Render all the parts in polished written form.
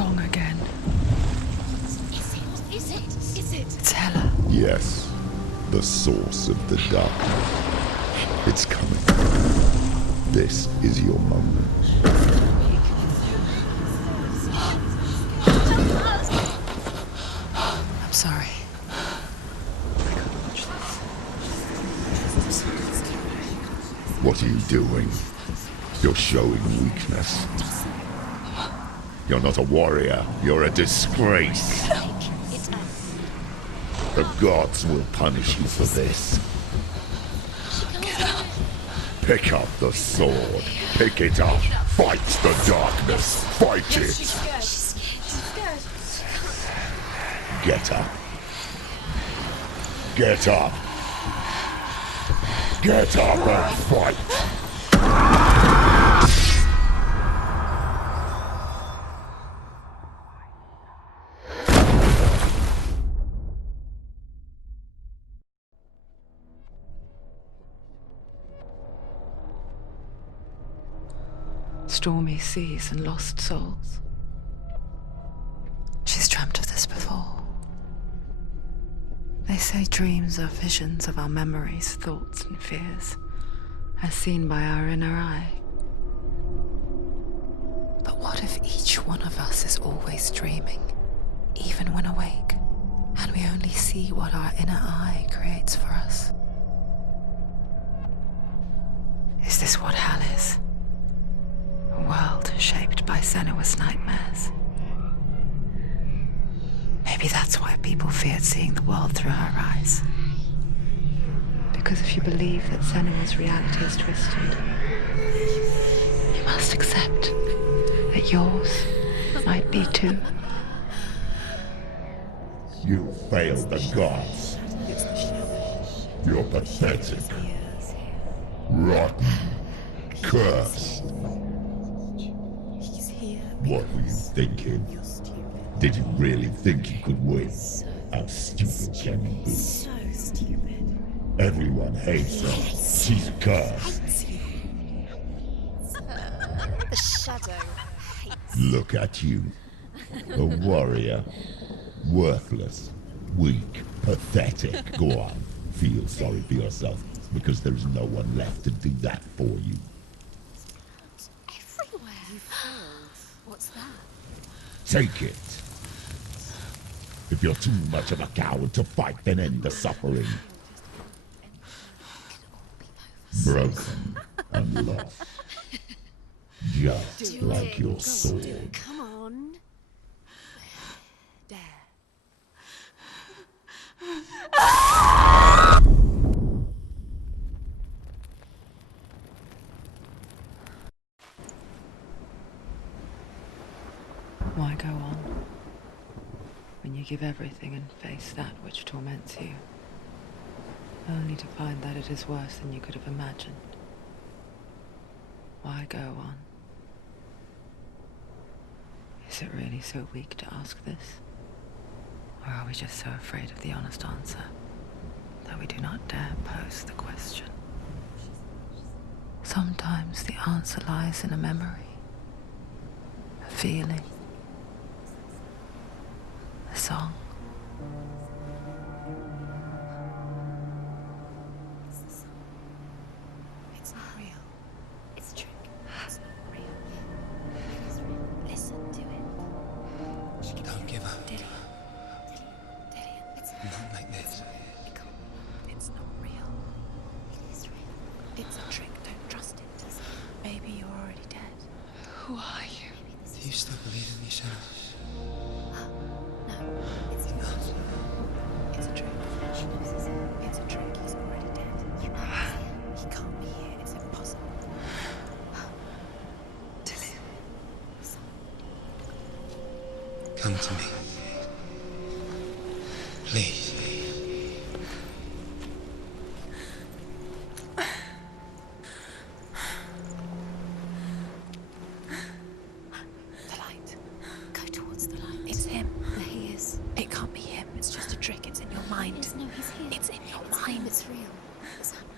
song again. Is it? It's Hela. Yes, the source of the darkness. It's coming. This is your moment. I'm sorry. I can't watch this. What are you doing? You're showing weakness. You're not a warrior. You're a disgrace. The gods will punish you for this. Pick up the sword. Pick it up. Fight the darkness. Fight it. She's scared. Get up. Get up. Get up and fight. Stormy seas and lost souls. She's dreamt of this before. They say dreams are visions of our memories, thoughts and fears, as seen by our inner eye. But what if each one of us is always dreaming, even when awake, and we only see what our inner eye creates for us? Is this what hell is? A world shaped by Senua's nightmares. Maybe that's why people feared seeing the world through her eyes. Because if you believe that Senua's reality is twisted, you must accept that yours might be too. You failed the gods. You're pathetic. Rotten. Cursed. What were you thinking? Did you really think you could win? How stupid can you be? So stupid. Everyone hates her. She's cursed. The shadow hates. Look at you. A warrior. Worthless. Weak. Pathetic. Go on. Feel sorry for yourself, because there is no one left to do that for you. Everywhere. You failed. What's that? Take it. If you're too much of a coward to fight, then end the suffering. Broken and lost. Just like your sword. Come on. Dare. Why go on when you give everything and face that which torments you, only to find that it is worse than you could have imagined? Why go on? Is it really so weak to ask this? Or are we just so afraid of the honest answer that we do not dare pose the question? Sometimes the answer lies in a memory, a feeling, a song. It's not real. It's a trick. It's not real. It is real. Listen to it. Don't give up. Dillian. It's Not like this. it can't. It's not real. It is real. It's a trick. Don't trust it. Maybe you're already dead. Who are you? Do you still believe in yourself? No, it's not. It's a trick. It's a trick. He's already dead. You know he can't be here. It's impossible. Dillian. Come to me. Please. The light. Go towards the light. It's him. There he is. It can't be him. It's just a trick. It's in your mind. No, he's here. It's in your mind. It's real. What's happening?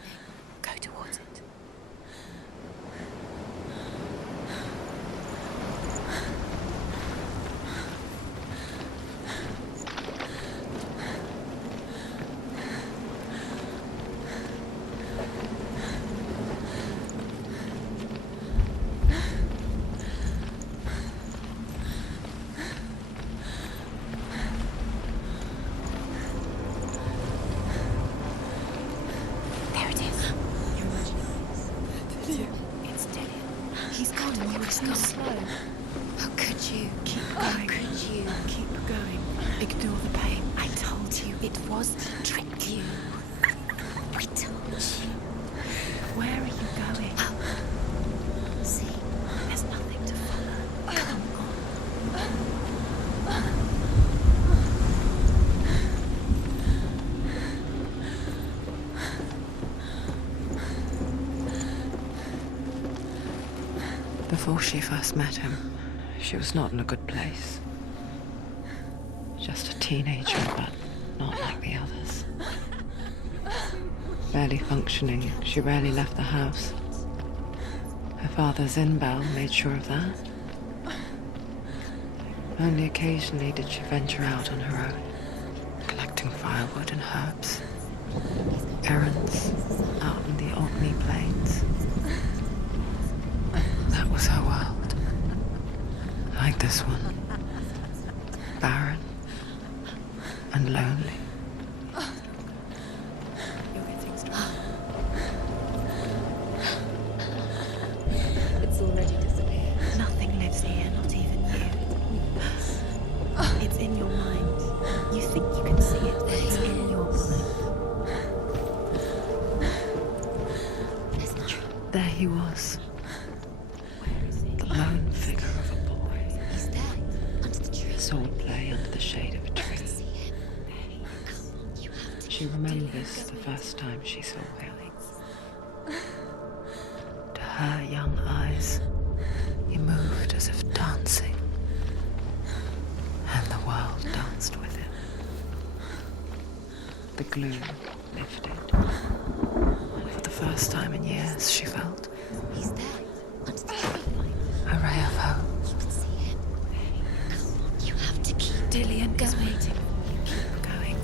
Go towards it. It was to trick you. We told you. Where are you going? Up. See, there's nothing to follow. Come on. Before she first met him, she was not in a good place. Just a teenager, but not like the others. Barely functioning, she rarely left the house. Her father, Zinbal, made sure of that. Only occasionally did she venture out on her own, collecting firewood and herbs. Errands out in the Orkney plains. That was her world. Like this one. Barren and lonely. You're getting strong. It's already disappeared. Nothing lives here, not even you. It's in your mind. You think you can see it, but it's in your mind. There he was. Where is he? The lone figure of a boy. He's there, under the tree. Swordplay under the shade of a tree. See him? Come on, you have to. She remembers the first time she saw him. To her young eyes, he moved as if dancing, and the world danced with him. The gloom lifted, and for the first time in years, she felt He's there, under the tree. a ray of hope. You can see him. Come on, you have to keep. Dillian is waiting. Keep going.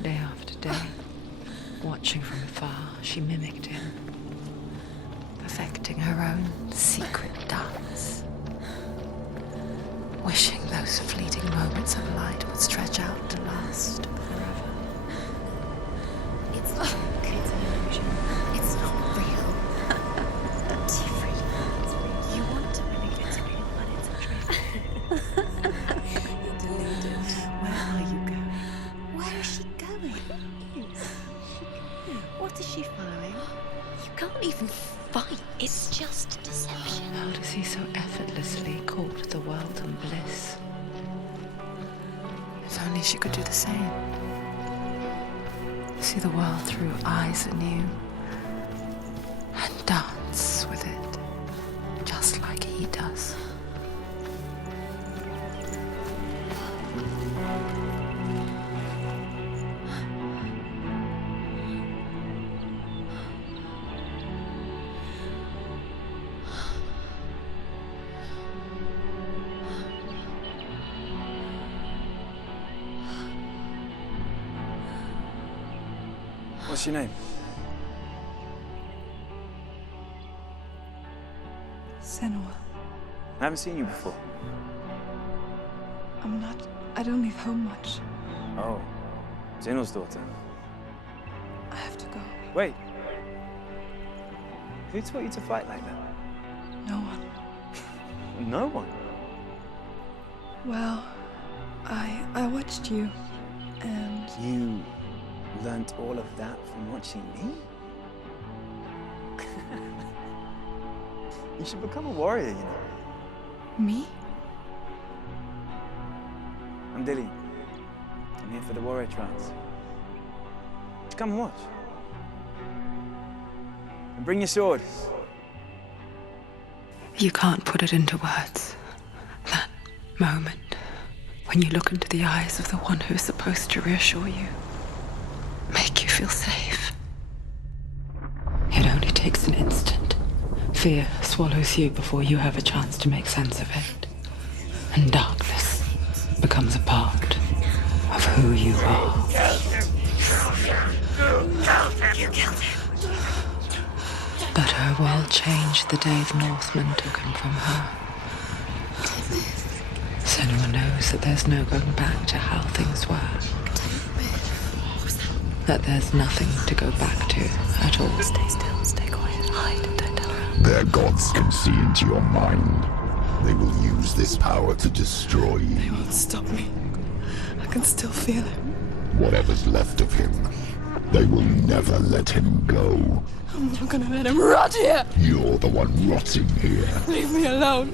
Day after day, watching from afar, she mimicked him, perfecting her own secret dance, wishing those fleeting moments of light would stretch out to last forever. It's a joke. It's an illusion. It's not real. Different. You want to believe it's real, but it's a trick. You're deluded. Where are you going? Where is she going? What is she following? You can't even fight. It's just deception. How does he so effortlessly court the world and bliss? If only she could do the same. See the world through eyes anew and dance with it, just like he does. What's your name? Senua. I haven't seen you before. I don't leave home much. Oh, Zeno's daughter. I have to go. Wait. Who taught you to fight like that? No one. No one. Well, I watched you, and You learnt all of that from watching me? You should become a warrior, you know. me? I'm Dilly. I'm here for the warrior trials. Come and watch. And bring your sword. You can't put it into words. That moment when you look into the eyes of the one who is supposed to reassure you, make you feel safe. It only takes an instant. Fear swallows you before you have a chance to make sense of it. And darkness becomes a part of who you are. You killed him. But her world changed the day the Northmen took him from her. Senua knows that there's no going back to how things were. That there's nothing to go back to at all. Stay still, stay quiet, hide, don't tell her. Their gods can see into your mind. They will use this power to destroy you. They won't stop me. I can still feel him. Whatever's left of him, they will never let him go. I'm not gonna let him rot here! You're the one rotting here. Leave me alone!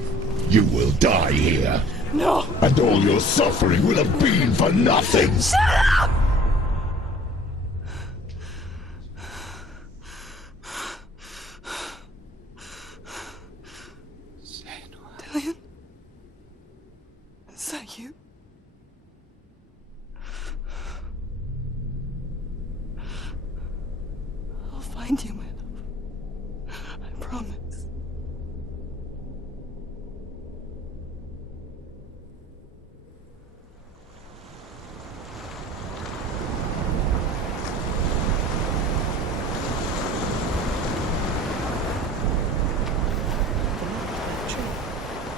You will die here. No! And all your suffering will have been for nothing. Shut up! Dillian? Is that you? I'll find you, my love. I promise.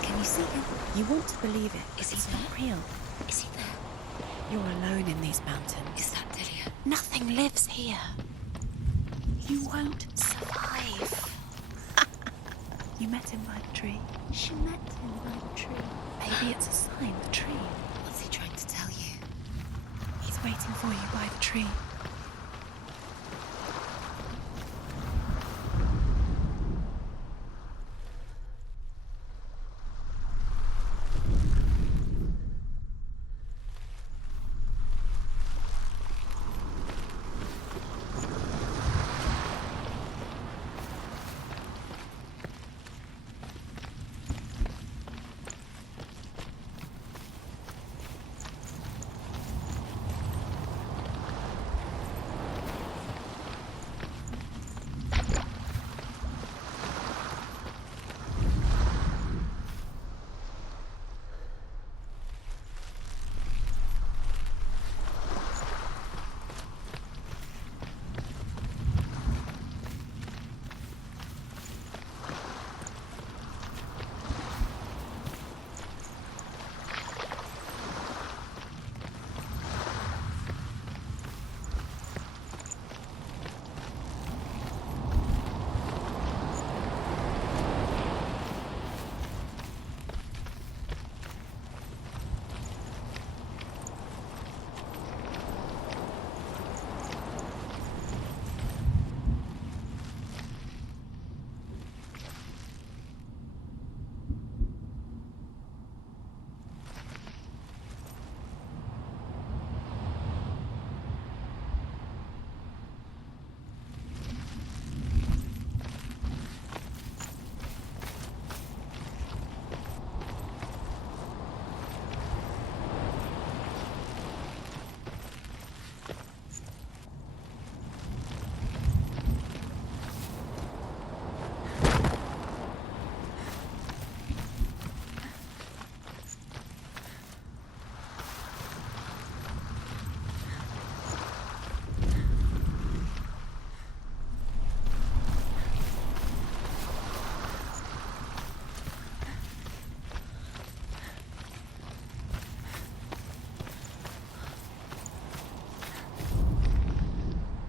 Can you see him? You want to believe it. Is he not real? Is he there? You're alone in these mountains. Is that Dillian? Nothing lives here. You won't survive. You met him by the tree. She met him by the tree. Maybe it's a sign, the tree. What's he trying to tell you? He's waiting for you by the tree.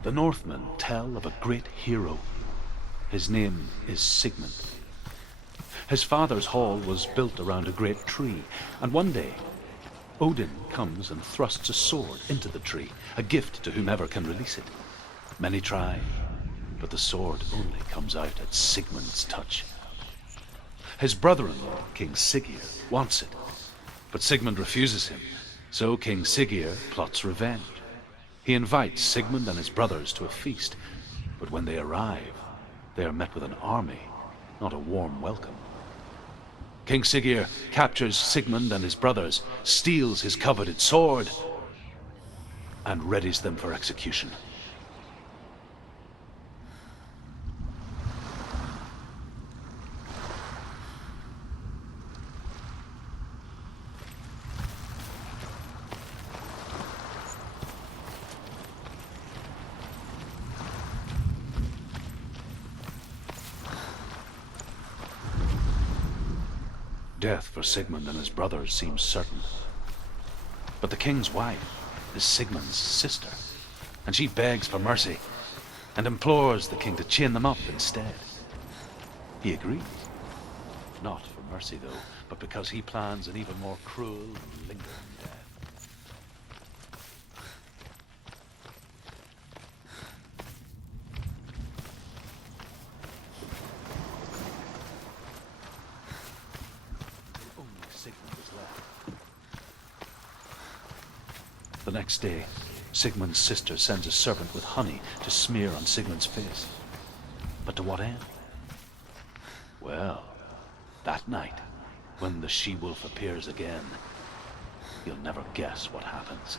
The Northmen tell of a great hero. His name is Sigmund. His father's hall was built around a great tree, and one day Odin comes and thrusts a sword into the tree, a gift to whomever can release it. Many try, but the sword only comes out at Sigmund's touch. His brother-in-law, King Siggeir, wants it, but Sigmund refuses him, so King Siggeir plots revenge. He invites Sigmund and his brothers to a feast, but when they arrive, they are met with an army, not a warm welcome. King Siggeir captures Sigmund and his brothers, steals his coveted sword, and readies them for execution. Death for Sigmund and his brothers seems certain. But the king's wife is Sigmund's sister, and she begs for mercy and implores the king to chain them up instead. He agrees. Not for mercy, though, but because he plans an even more cruel and lingering death. The next day, Sigmund's sister sends a servant with honey to smear on Sigmund's face. But to what end? Well, that night, when the she-wolf appears again, you'll never guess what happens.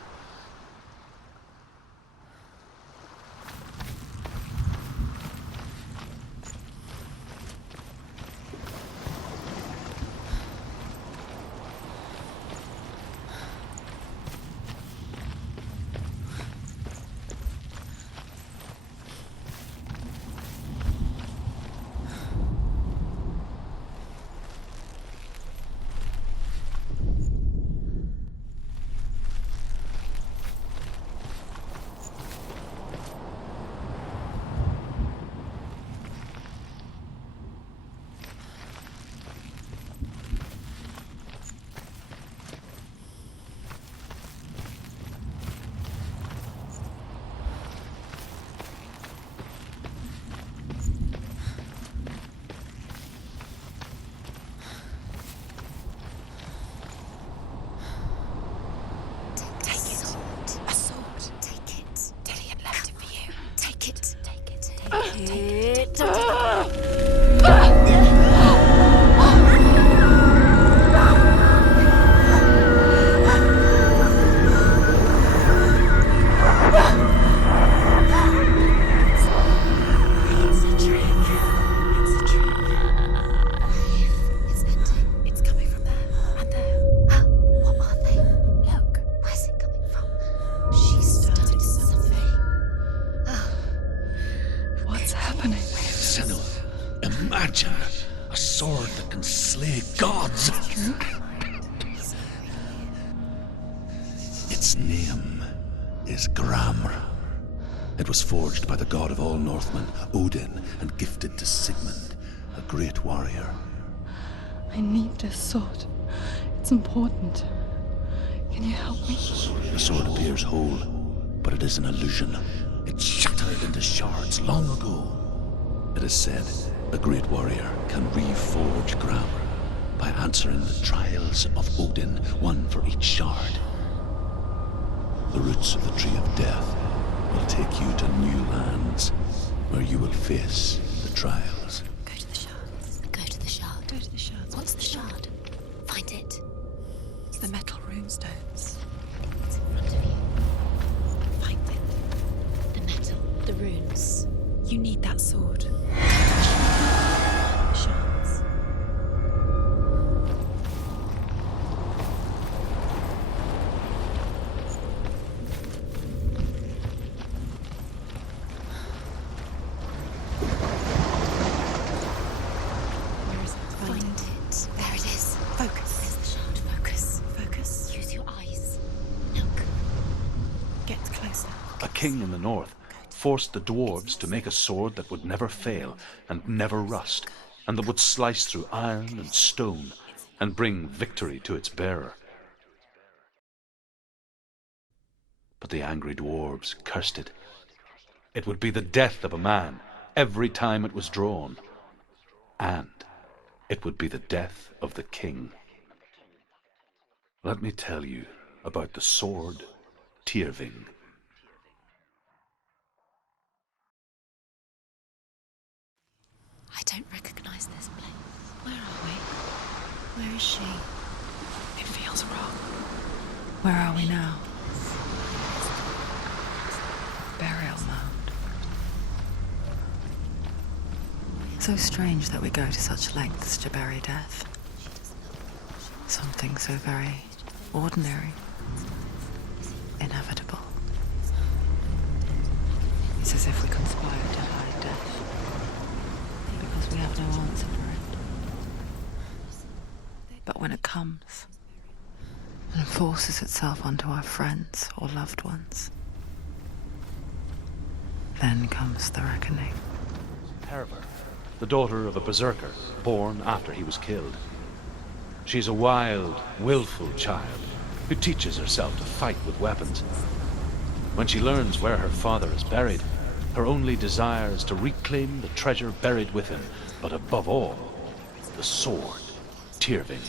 Imagine a sword that can slay gods. Its name is Gramr. It was forged by the god of all Northmen, Odin, and gifted to Sigmund, a great warrior. I need this sword. It's important. Can you help me? The sword appears whole, but it is an illusion. It shattered into shards long ago. It is said a great warrior can reforge Gramr by answering the trials of Odin, one for each shard. The roots of the Tree of Death will take you to new lands where you will face the trials. Go to the shards. Go to the shard. Go to the shards. What's the shard? Find it. It's the metal runestones. It's in front of you. Find it. The metal. The runes. You need that sword. Shards. Where is it? Find it. There it is. Focus. There's the shard. Focus. Focus. Use your eyes. Look. Get closer. A king in the north forced the dwarves to make a sword that would never fail and never rust, and that would slice through iron and stone and bring victory to its bearer. But the angry dwarves cursed it. It would be the death of a man every time it was drawn, and it would be the death of the king. Let me tell you about the sword Tyrving. I don't recognize this place. Where are we? Where is she? It feels wrong. Where are we now? Burial mound. So strange that we go to such lengths to bury death. Something so very ordinary, inevitable. It's as if we conspire to hide death, because we have no answer for it. But when it comes, and forces itself onto our friends or loved ones, then comes the reckoning. Herver, the daughter of a berserker, born after he was killed. She's a wild, willful child who teaches herself to fight with weapons. When she learns where her father is buried, her only desire is to reclaim the treasure buried with him, but above all, the sword, Tyrving.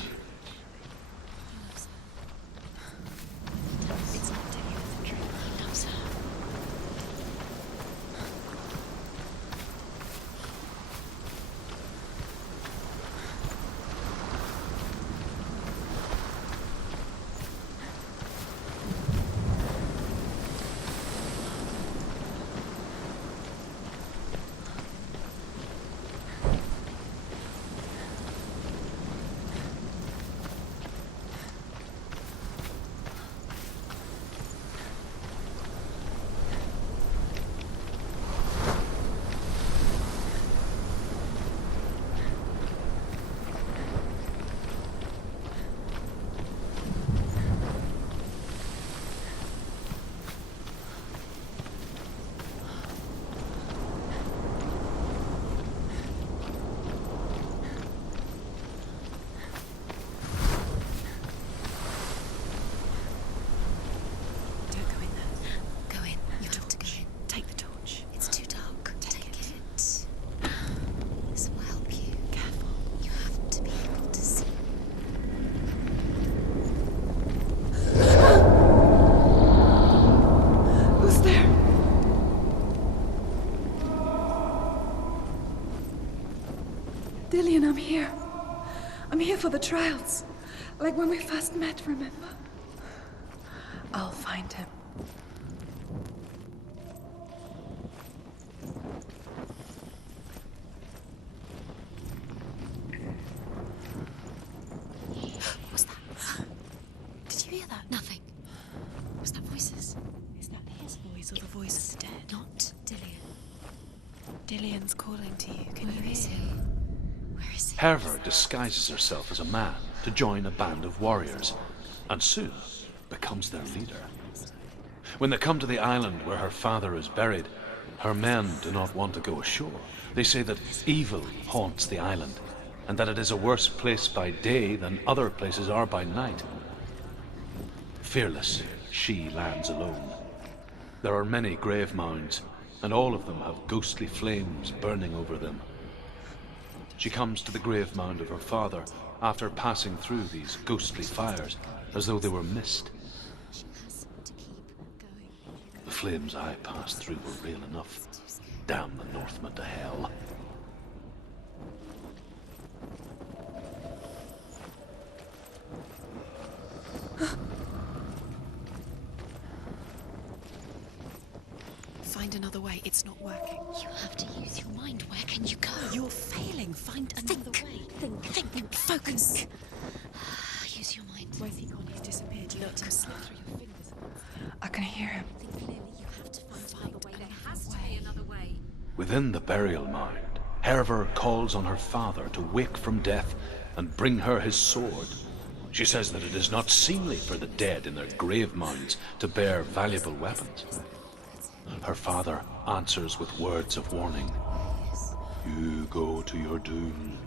Dillian, I'm here. I'm here for the trials. Like when we first met, remember? I'll find him. What's that? Did you hear that? Nothing. Was that voices? Is that his voice or the voice of the dead? Not Dillian. Dillian's calling to you. Can you Where is hear? he? Where is he? Herver disguises herself as a man to join a band of warriors, and soon becomes their leader. When they come to the island where her father is buried, her men do not want to go ashore. They say that evil haunts the island, and that it is a worse place by day than other places are by night. Fearless, she lands alone. There are many grave mounds, and all of them have ghostly flames burning over them. She comes to the grave mound of her father after passing through these ghostly fires, as though they were mist. The flames I passed through were real enough. Damn the Northmen to hell. Find another way. It's not working. You have to use your mind. Where can you go? You're failing. Find another way. Think. Focus. Use your mind. Where's he gone? He's disappeared. Look, slip through your fingers. I can hear him. Think clearly. You have to find another way. There has to be another way. Within the burial mound, Herver calls on her father to wake from death and bring her his sword. She says that it is not seemly for the dead in their grave mounds to bear valuable weapons. Her father answers with words of warning. You go to your doom.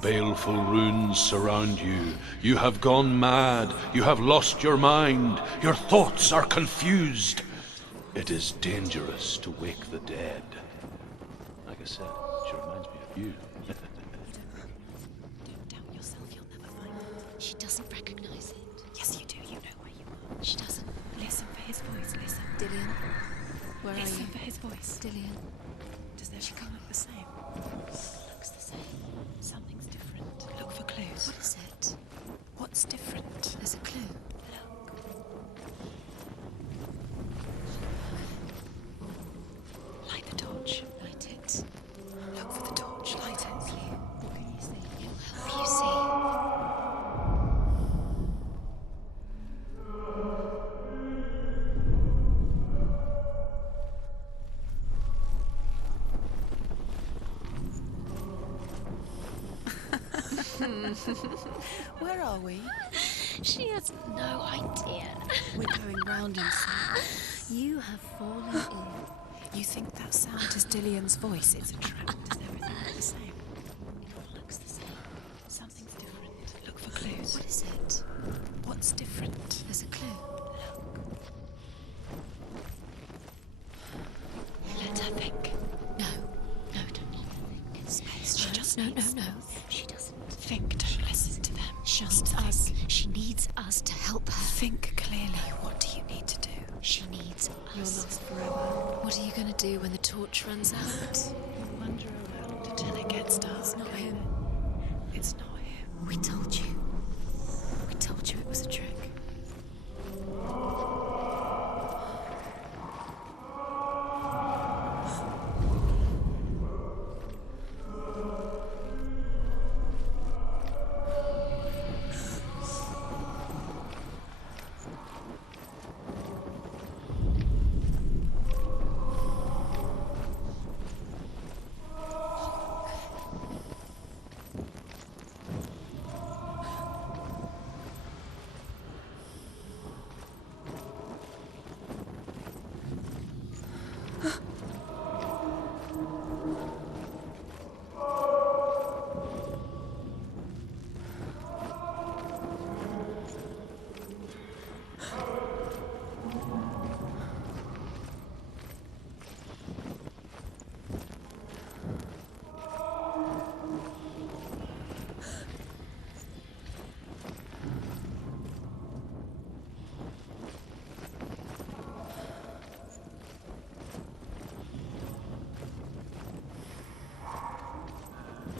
Baleful runes surround you. You have gone mad. You have lost your mind. Your thoughts are confused. It is dangerous to wake the dead. Like I said, she reminds me of you. Don't doubt yourself, you'll never find it. She doesn't recognize it. Yes, you do. You know where you are. She doesn't. Listen for his voice. Listen. Dillian, where are Listen you? for his voice. Dillian, Does everything look the same? looks the same. Something's different. Look for clues. What is it? What's different? There's a clue. Light the torch. Light it. Look for the torch. Light it. What can you see? It'll help you see. Where are we? She has no idea. We're going round in circles. You have fallen in. You think that sound is Dillian's voice? It's a trap. Does everything look the same? It all looks the same. Something's different. Look for clues. What is it? What's different? There's a clue. Let her think. No. No, don't let her think. Space. She just No, needs no, no. space. She doesn't. Think. Don't listen to them. She Just needs us. She needs us to help her. Think clearly. What do you need to do? She needs You're us. lost forever. What are you going to do when the torch runs out? Wander around until it gets dark. It's not him. It's not him. We told you. We told you it was a trick.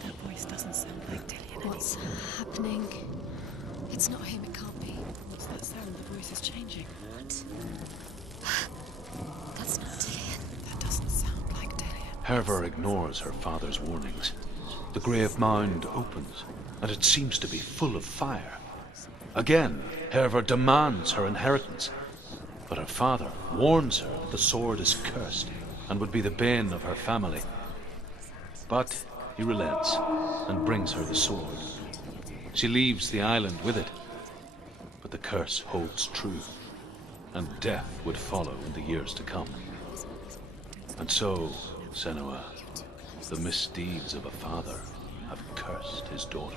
That voice doesn't sound like Dillian. What's happening? It's not him, it can't be. What's that sound? The voice is changing. What? That's not Dillian. That doesn't sound like Dillian. Herver ignores her father's warnings. The grave mound opens, and it seems to be full of fire. Again, Herver demands her inheritance, but her father warns her that the sword is cursed and would be the bane of her family. But he relents and brings her the sword. She leaves the island with it, but the curse holds true, and death would follow in the years to come. And so, Senua, the misdeeds of a father have cursed his daughter.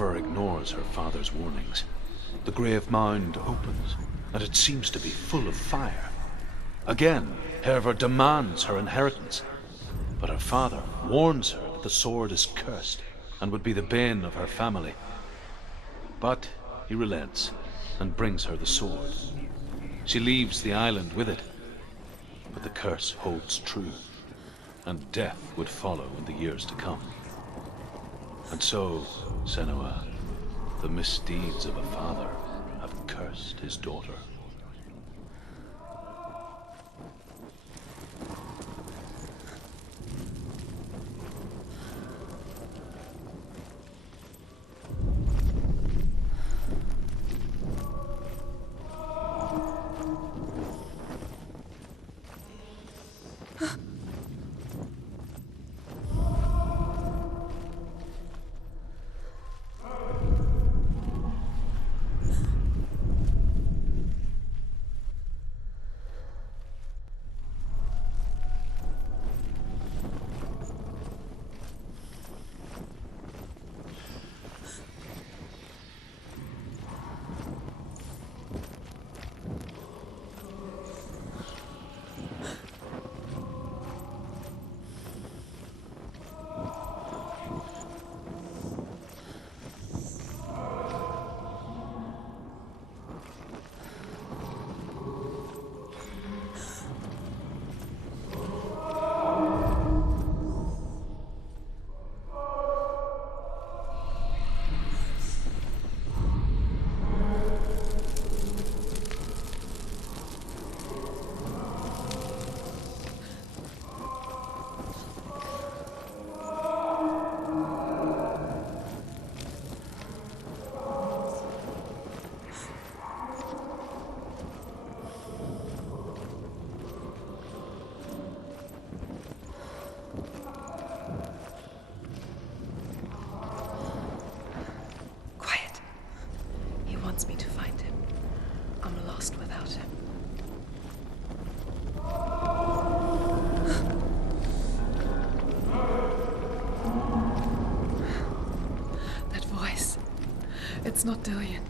never ignores her father's warnings. The grave mound opens, and it seems to be full of fire. Again, Herver demands her inheritance, but her father warns her that the sword is cursed and would be the bane of her family. But he relents and brings her the sword. She leaves the island with it, but the curse holds true, and death would follow in the years to come. And so, Senua, the misdeeds of a father have cursed his daughter. Me to find him. I'm lost without him. That voice. It's not Dillion.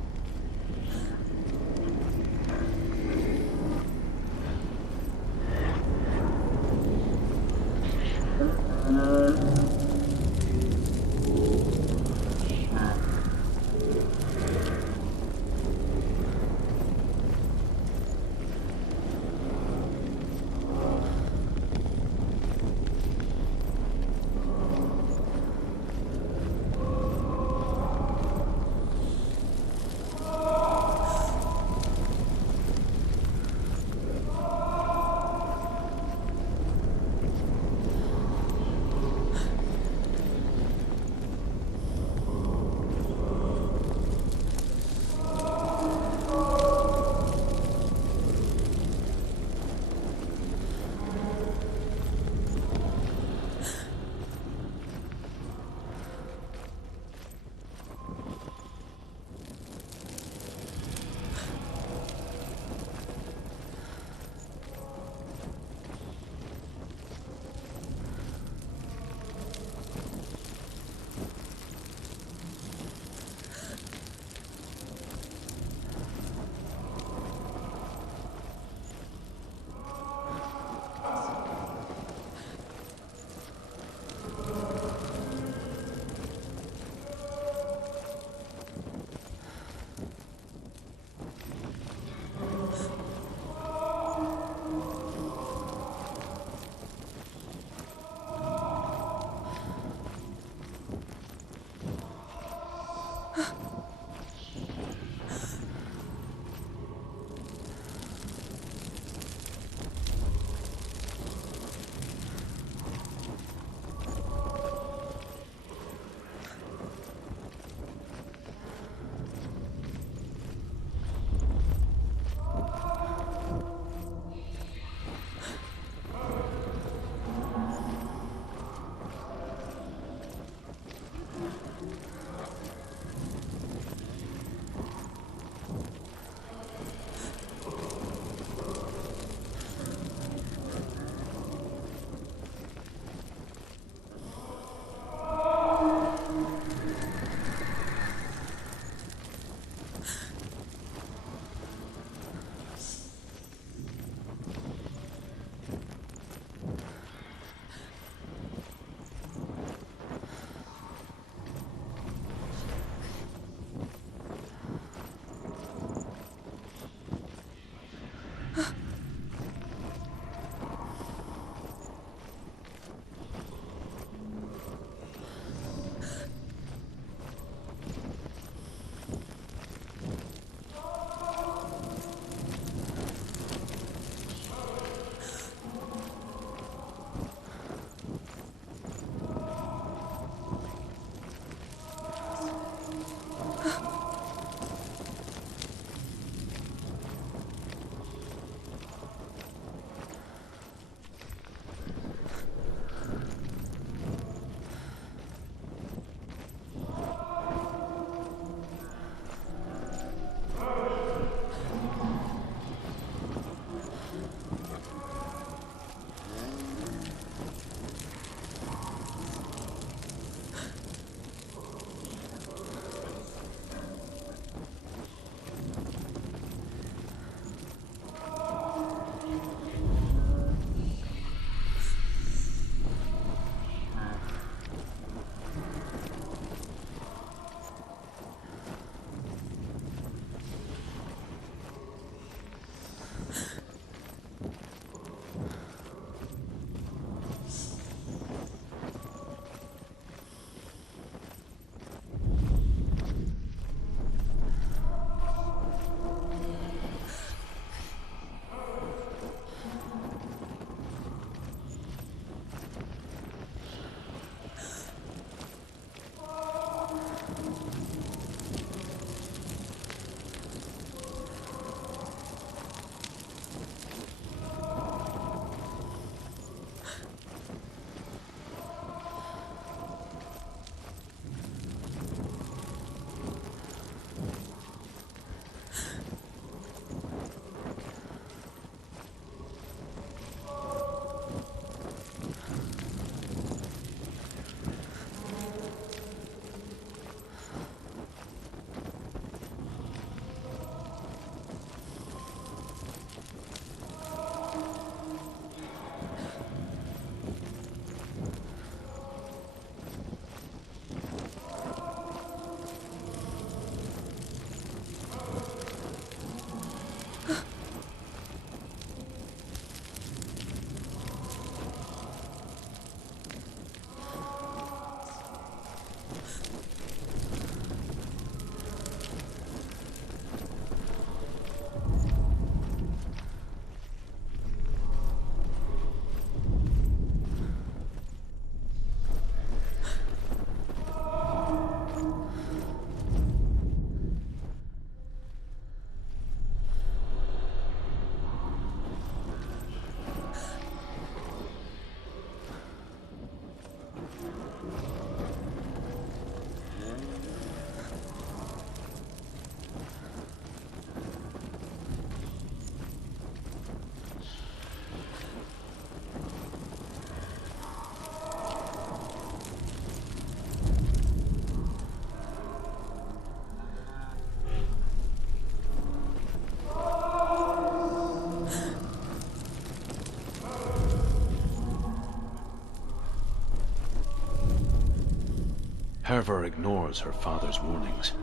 Hervor ignores her father's warnings.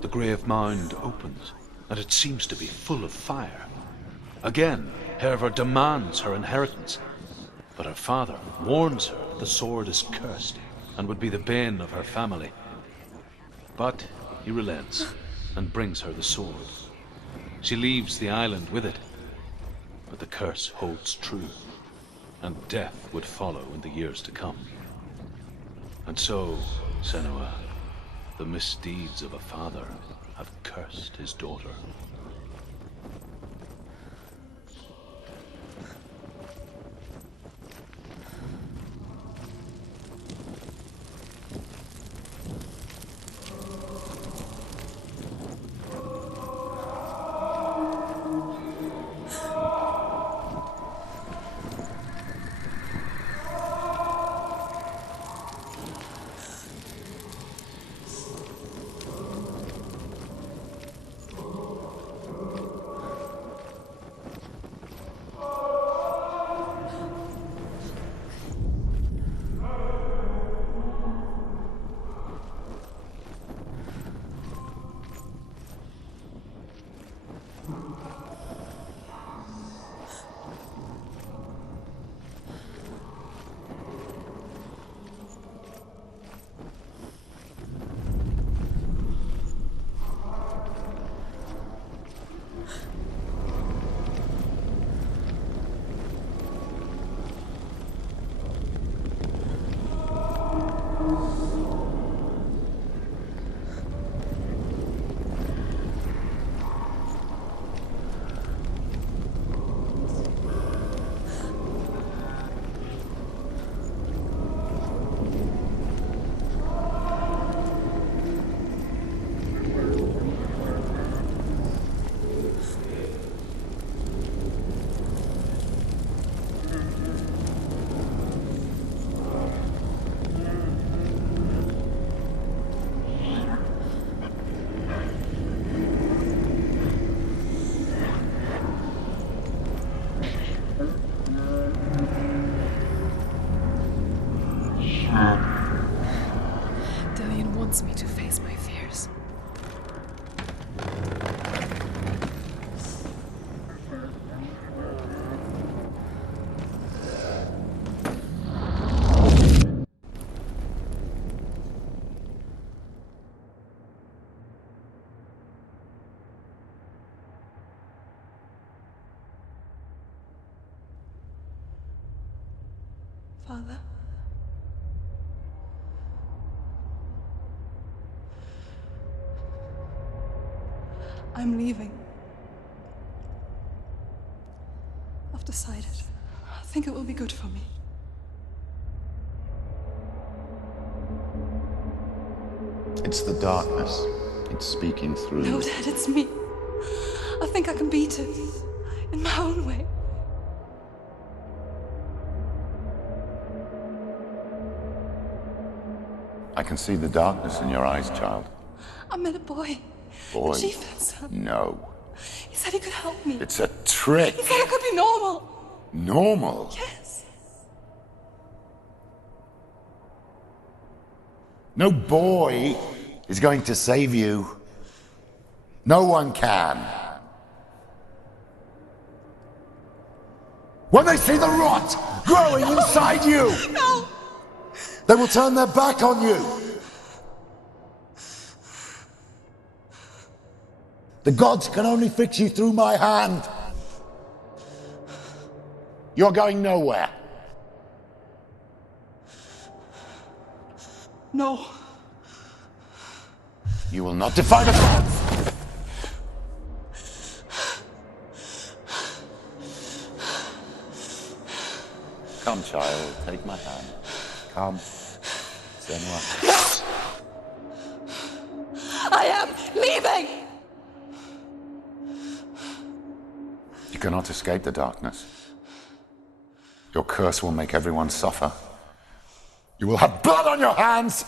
The grave mound opens, and it seems to be full of fire. Again, Hervor demands her inheritance, but her father warns her the sword is cursed and would be the bane of her family. But he relents and brings her the sword. She leaves the island with it, but the curse holds true, and death would follow in the years to come. And so, Senua, the misdeeds of a father have cursed his daughter. Dillian wants me to face my fears. Father? I'm leaving. I've decided. I think it will be good for me. It's the darkness. It's speaking through No, you. Dad, it's me. I think I can beat it. In my own way. I can see the darkness in your eyes, child. I met a boy. Boy. The chieftain's son. No. He said he could help me. It's a trick. He said I could be normal. Normal? Yes. No boy is going to save you. No one can. When they see the rot growing inside you, No! they will turn their back on you. The gods can only fix you through my hand. You're going nowhere. No. You will not defy the gods. Come, child, take my hand. Come. Senua. I am leaving! You cannot escape the darkness. Your curse will make everyone suffer. You will have blood on your hands!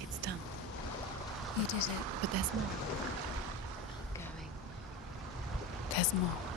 It's done. You did it, but there's more. There's more.